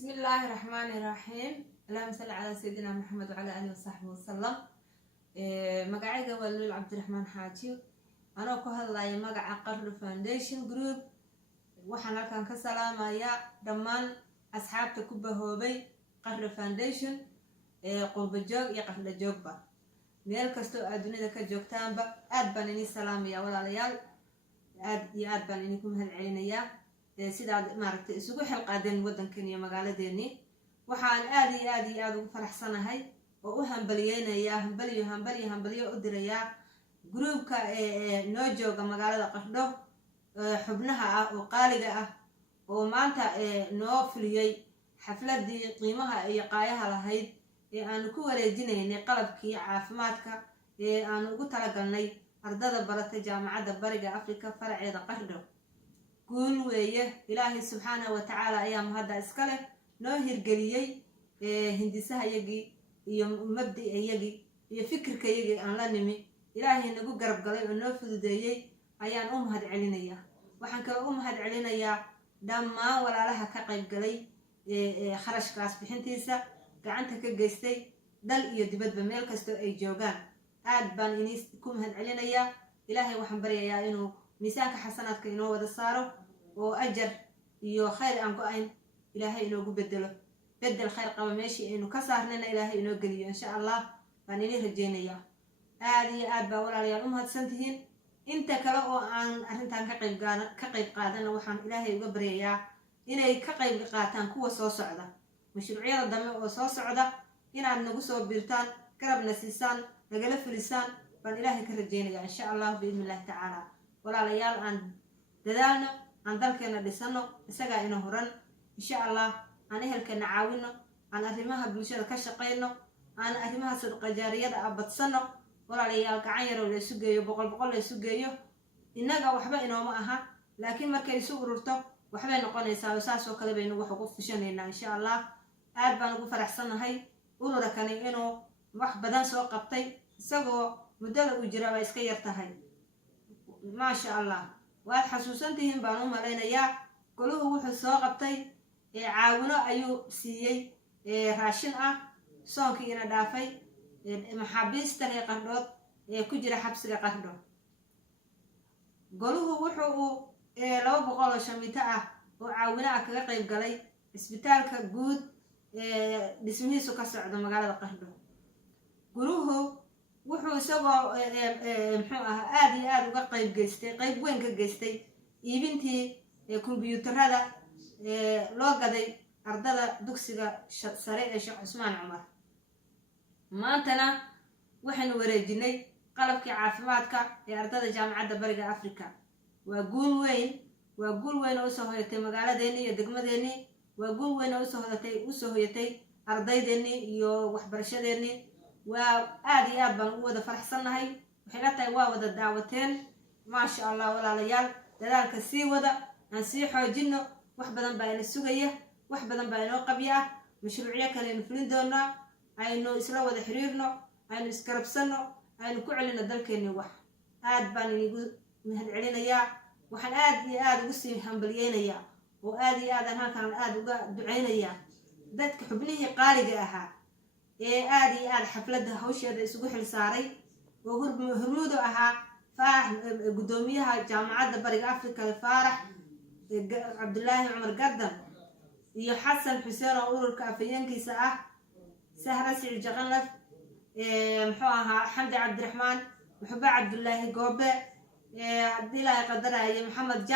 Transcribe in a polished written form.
بسم الله الرحمن الرحيم. اللهم صل على سيدنا محمد وعلى آله وصحبه وسلم. مقعيقة ولول عبد الرحمن حاجي أنا كهلا مقع قرر فاونديشن جروب وحنا كان كسلام يا دمان أصحاب تكبه هوبي قرر فاونديشن قرب الجوج يا قرر الجوجبا ميل كستو أدوني ذاك الجوجتان با أدبان إني سلام يا ولا ليال أدبان إنكم هالعينيا sidaad maaragtay isugu xilqaadeen wadankan iyo magaaladeeni waxaan aad ugu faraxsanahay oo u hambaliyo u dirayaa groupka noo jooga magaalada Qardho xubnaha ah oo qaaliga ah oo maanta noo fuliyay xafladii qiimaha iyo qaayaha lahayd ee aan ku wareejinaynay qalabkii caafimaadka ee aan ugu talagalnay ardada barata jaamacadda Bariga Afrika faraceeda Qardho قول ويه إلهي سبحانه وتعالى أيام هذا إسكاله نهر قليي هندسها يجي مبدأ يجي يفكر كيجي أن لا نمي إلهي نقول قرب قليل ونفذ ديي أيام هاد علينا وحن كلا هاد علينا دام ما ولا لها كقيب قليل خرج كاس بحنتيسا كعنتك الجستي دل يدبد بميل كستو أي جوجان عاد بان إنيس هاد علينا إلهي وحن بريا إنه ميسانك حسناتك إنه وذا صاروا وأجر يو خير أنكو أين إلهي إنه بدل خير قبل ماشي إنه كسرنا إلهي إنه قليل إن شاء الله فانيني رجينا يا هذه أدبا ولا لي الأمهات سنتهين أنت كلاو عن أنت كقيب قادنا وحن إلهي وبريا إنه كقيب قاتان كوا صوص عدا مشروعية الدم وصوص عدا إن عن نقص بيرتان كربنا سيسان نقلف لسان فان إلهي كرجينا إن شاء الله بإذن الله تعالى ولا ليال عن ددالنا عن ذلكنا لسنو إسقى إنه هرن إن شاء الله عن أهلكنا عاونا عن أهلمها بمشارة كشقينا عن أهلمها صدق جارية أبد سنو ولا ليال كعير ولا يسوقيو بقول يسوقيو إننا وحبا إنه معها لكن ما كي يسوق ررتو وحبا نقول يساوي ساسو كذا بينه وحقوق في شنينا إن شاء الله أدبا نقول فرح سنة هاي قولوا ركني إنه وحبا سوق قبطي سقوا مدة وجرا ويسكيرتها ما شاء الله waad xasuusantihiin baan u malaynayaa goluhu wuxuu soo qabtay caawino ayuu siiyay raashin ah soonkii ina dhaafay maxaabiista reer Qardhood ee ku jira xabsiga Qardho goluhu wuxuu 200 shamita ah oo caawino ah kaga qayb galay isbitaalka guud dhismihiisu ka socdo magaalada Qardho goluhu wuxuu isagoo muxuu aad uga qayb weyn ka geystay iibintii kombiyuutarada loo gaday ardada dugsiga sare ee Sheekh Cusmaan Cumar maantana waxaan wareejinay qalabkii caafimaadka ee ardada jaamacadda Bariga Afrika waa guul weyn oo soo hoyatay magaaladeeni iyo degmadeeni waa guul weyn oo soo hoyatay ardaydeeni iyo waxbarashadeeni وآدي بان ودا فرحسناهي waxay la tahay waa wada daawateen ma sha Allah walaalayaal dadaalka sii wada aan sii xoojino wax badan baa ina sugaya wax badan baa inoo qabiya mashruuciyo kale in fulin doona aynu isla wada xiriirno aynu iskarabsano aynu ku celino dalkeena wax aad baan inigu mahad celinayaa waxaan aad ugu sii hambalyeynaya oo aad halkan aad uga duceynaya dadka xubnihii qaaliga ahaa aad xafladda hawsheeda isugu xil saaray oo hormuud ahaa gudoomiyaha jaamacadda Bariga Afrika Faarax Cabdullaahi Cumar Gardan iyo Xasan Xuseen oo ururka afayeenkiisa ah Sahra Siciid Jaqanlaf muxuu ahaa Xamdi Cabdiraxmaan Muxba Cabdullaahi Goobe Abdilaahi Qadaraye Maxamed